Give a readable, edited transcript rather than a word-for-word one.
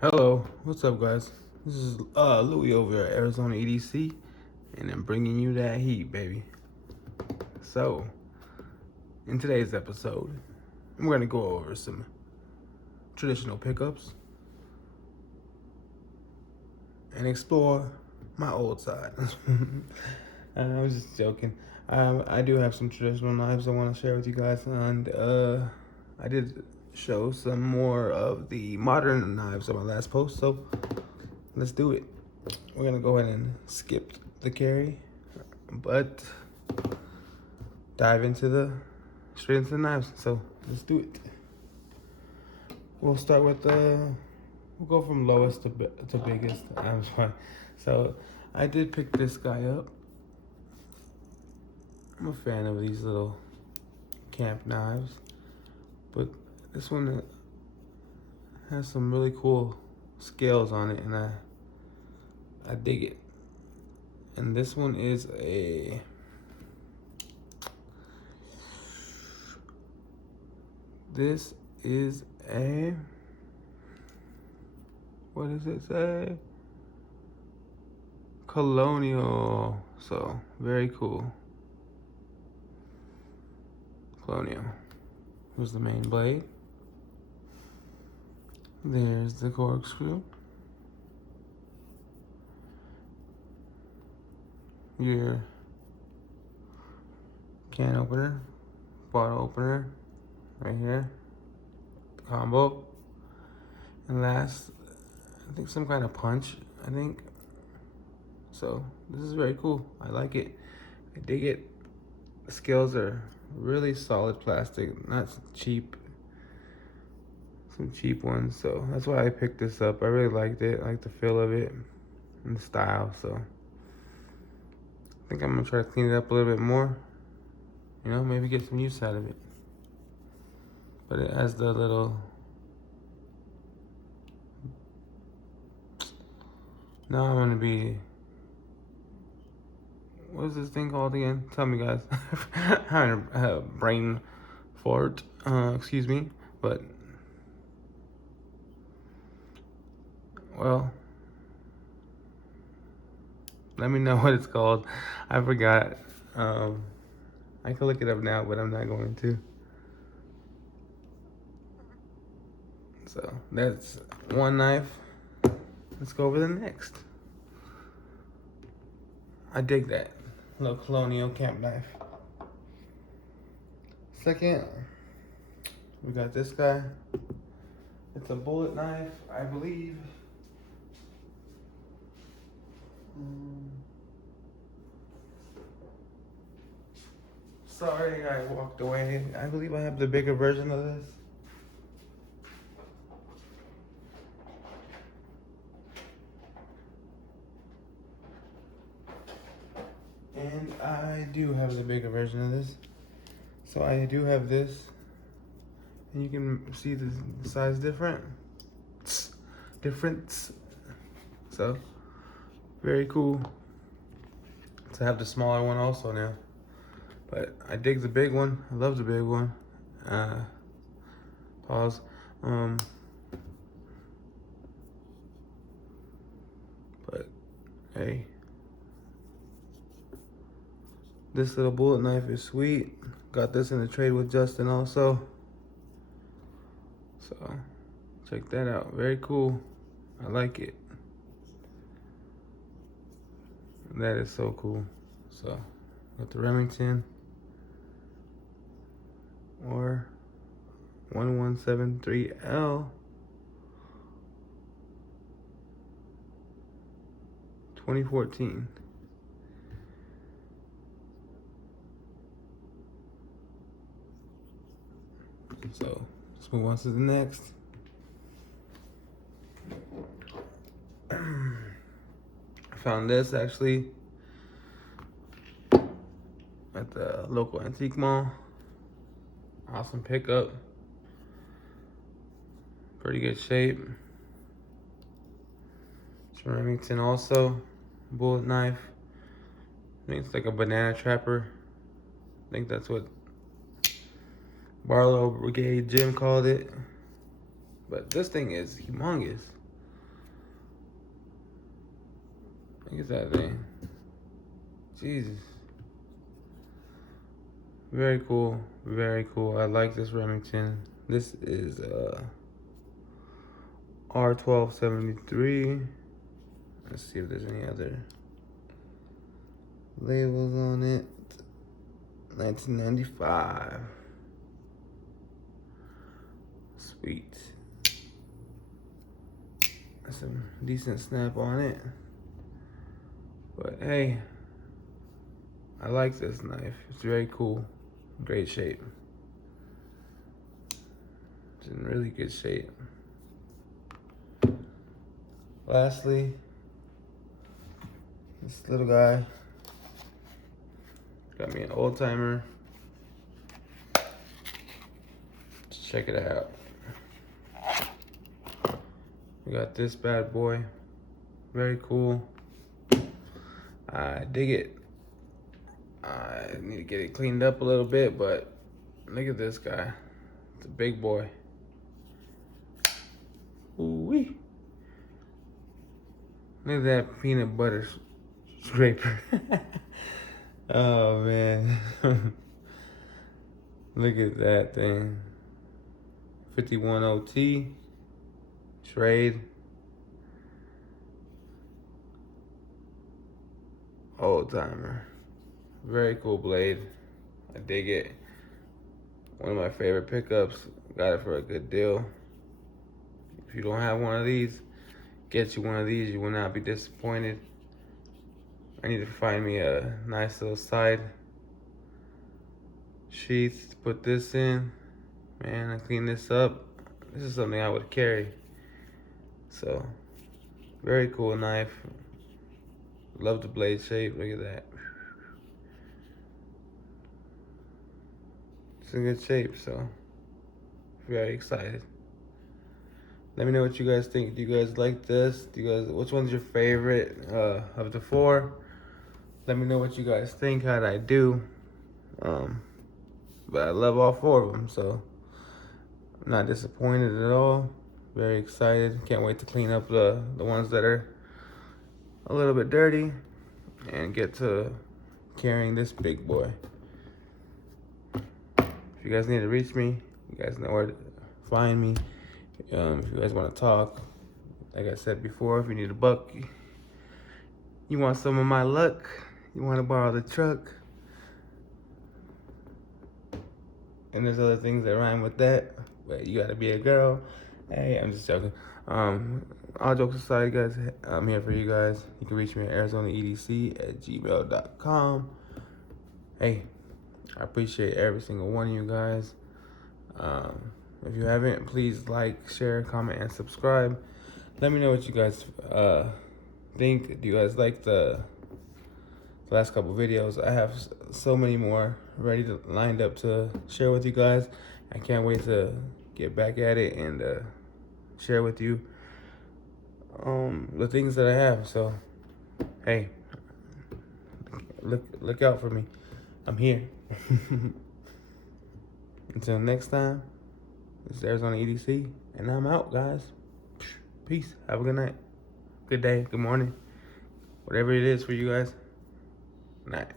Hello, what's up, guys? This is Louis over at Arizona EDC, and I'm bringing you that heat, baby. So, in today's episode, I'm going to go over some traditional pickups and explore my old side. I was just joking. I do have some traditional knives I want to share with you guys, and I did show some more of the modern knives on my last post, so let's do it. We're gonna go ahead and skip the carry, but dive into straight into the knives. So let's do it. We'll start with we'll go from lowest to biggest. I'm fine. So I did pick this guy up. I'm a fan of these little camp knives, but this one has some really cool scales on it, and I dig it. And this one is a what does it say? Colonial. So very cool. Colonial. Here's the main blade. There's the corkscrew. Your can opener, bottle opener, right here. The combo. And last, I think some kind of punch, I think. So this is very cool. I like it. I dig it. The scales are really solid plastic, not cheap. Some cheap ones, so that's why I picked this up. I really liked it. I like the feel of it and the style, so I think I'm gonna try to clean it up a little bit more. You know, maybe get some use out of it. But it has the little, now I'm gonna be, what is this thing called again? Tell me, guys. I'm having a brain fart, excuse me, but, well, let me know what it's called. I forgot. I can look it up now, but I'm not going to. So that's one knife. Let's go over the next. I dig that. Little Colonial camp knife. Second, we got this guy. It's a bullet knife, I believe. Sorry, I walked away. I believe I have the bigger version of this. And I do have the bigger version of this. So I do have this. And you can see the size difference. So, very cool to have the smaller one also now. But I dig the big one. I love the big one. Pause. But hey, this little bullet knife is sweet. Got this in the trade with Justin also. So check that out. Very cool. I like it. That is so cool. So got the Remington or 1173L 2014. So let's move on to the next. I found this actually at the local antique mall. Awesome pickup. Pretty good shape. It's from Remington also. Bullet knife. I think it's like a banana trapper. I think that's what Barlow Brigade Jim called it. But this thing is humongous. Look at that thing. Jesus. Very cool. Very cool. I like this Remington. This is R1273. Let's see if there's any other labels on it. 1995. Sweet. That's some decent snap on it. But hey, I like this knife. It's very cool. Great shape. It's in really good shape. Lastly, this little guy got me an old timer. Let's check it out. We got this bad boy. Very cool. I dig it. I need to get it cleaned up a little bit, but look at this guy. It's a big boy. Ooh-wee. Look at that peanut butter scraper. Oh, man. Look at that thing. 51 OT. Shrade. Old timer. Very cool blade. I dig it. One of my favorite pickups. Got it for a good deal. If you don't have one of these, get you one of these. You will not be disappointed. I need to find me a nice little side sheath to put this in. Man, I clean this up. This is something I would carry. So, very cool knife. Love the blade shape. Look at that. It's in good shape, so very excited. Let me know what you guys think. Do you guys like this? Which one's your favorite of the four? Let me know what you guys think, how'd I do. But I love all four of them, so I'm not disappointed at all. Very excited. Can't wait to clean up the ones that are a little bit dirty and get to carrying this big boy. If you guys need to reach me, you guys know where to find me. If you guys want to talk, like I said before, if you need a buck, you want some of my luck, you want to borrow the truck, and there's other things that rhyme with that, but you gotta be a girl. Hey, I'm just joking. All jokes aside, guys, I'm here for you guys. You can reach me at arizonaedc@gmail.com. Hey, I appreciate every single one of you guys. If you haven't, please like, share, comment, and subscribe. Let me know what you guys think. Do you guys like the last couple videos? I have so many more lined up to share with you guys. I can't wait to get back at it and share with you the things that I have. So, hey, look out for me. I'm here. Until next time, this is Arizona EDC, and I'm out, guys. Peace. Have a good night. Good day. Good morning. Whatever it is for you guys. Night.